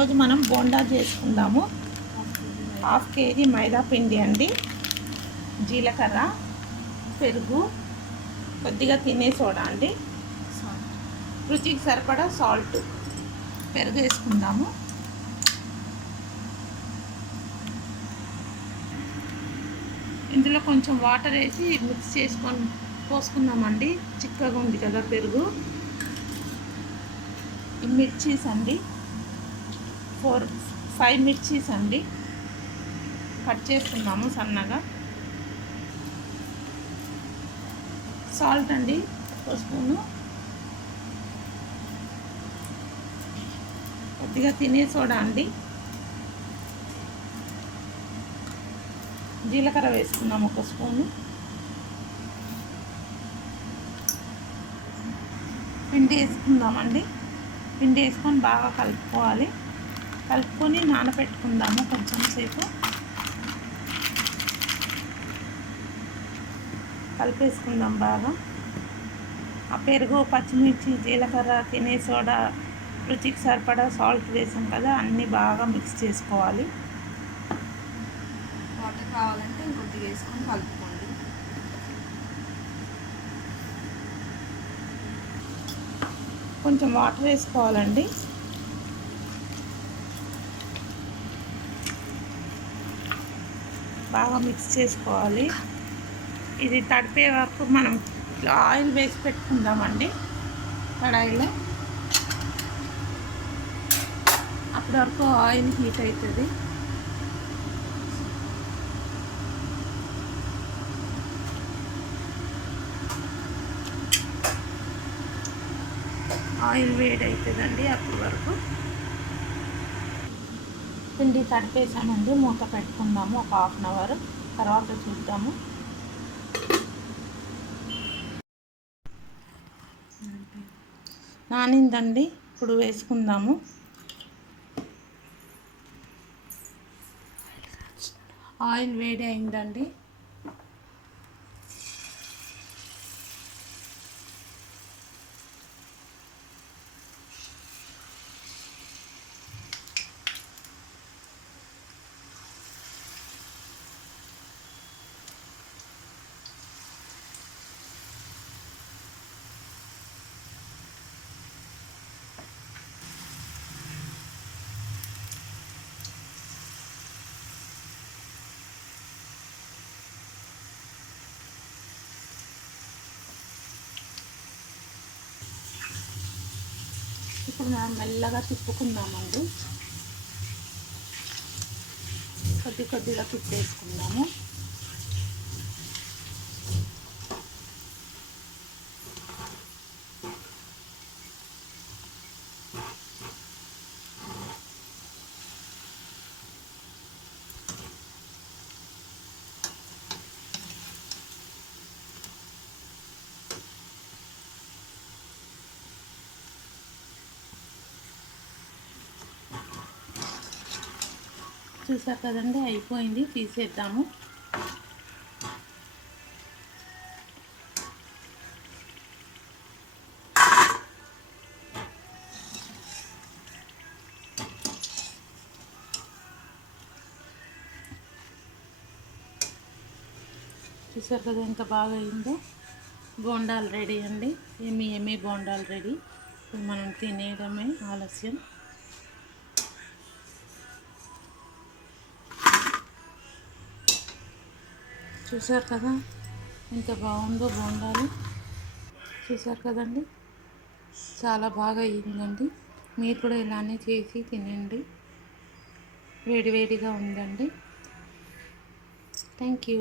ఈరోజు మనం బోండా చేసుకుందాము. 1/2 కేజీ మైదా పిండి అండి, జీలకర్ర, పెరుగు, కొద్దిగా తినే సోడా అండి, రుచికి సరిపడా సాల్ట్. పెరుగు వేసుకుందాము. ఇందులో కొంచెం వాటర్ వేసి మిక్స్ చేసుకొని పోసుకుందామండి. చిక్కగా ఉంది కదా పెరుగు. మిర్చీస్ అండి, 5 మిర్చీస్ అండి, కట్ చేసుకుందాము సన్నగా. సాల్ట్ అండి 1 స్పూను, కొద్దిగా తినే సోడా అండి, జీలకర్ర వేసుకుందాము 1 స్పూను, పిండి వేసుకుందామండి. పిండి వేసుకొని బాగా కలుపుకోవాలి. కలుపుకొని నానబెట్టుకుందాము కొంచెం సేపు. కలిపేసుకుందాం బాగా. ఆ పెరుగు, పచ్చిమిర్చి, జీలకర్ర, తినే సోడా, రుచికి సరిపడా సాల్ట్ వేసాం కదా, అన్నీ బాగా మిక్స్ చేసుకోవాలి. వాటర్ కావాలంటే ఇంకొద్దిగా వేసుకొని కలుపుకోండి. కొంచెం వాటర్ వేసుకోవాలండి. బాగా మిక్స్ చేసుకోవాలి. ఇది తడిపే వరకు మనం ఆయిల్ వేసి పెట్టుకుందామండి కడాయిలో. అప్పటి వరకు ఆయిల్ హీట్ అవుతుంది. ఆయిల్ వేడి అవుతుందండి అప్పటి వరకు. పిండి తడిపేసామండి, మూత పెట్టుకుందాము. ఒక 1/2 అవర్ తర్వాత చూద్దాము. నానిందండి, ఇప్పుడు వేసుకుందాము. ఆయిల్ వేడి అయిందండి. ఇప్పుడు మనం మెల్లగా తిప్పుకుందామండి. కొద్దిగా తిప్పేసుకుందాము. చూసారు కదండి, అయిపోయింది. తీసేద్దాము. చూసారు కదా ఎంత బాగా అయిందో. బోండాలు రెడీ అండి. ఎమ్మి బోండాలు రెడీ. ఇప్పుడు మనం తినేయడమే ఆలస్యం. చూసారు కదా ఎంత బాగుందో బోండాలు. చూసారు కదండి, చాలా బాగా అయ్యిందండి. మీరు కూడా ఇలానే చేసి తినండి. వేడివేడిగా ఉందండి. Thank you.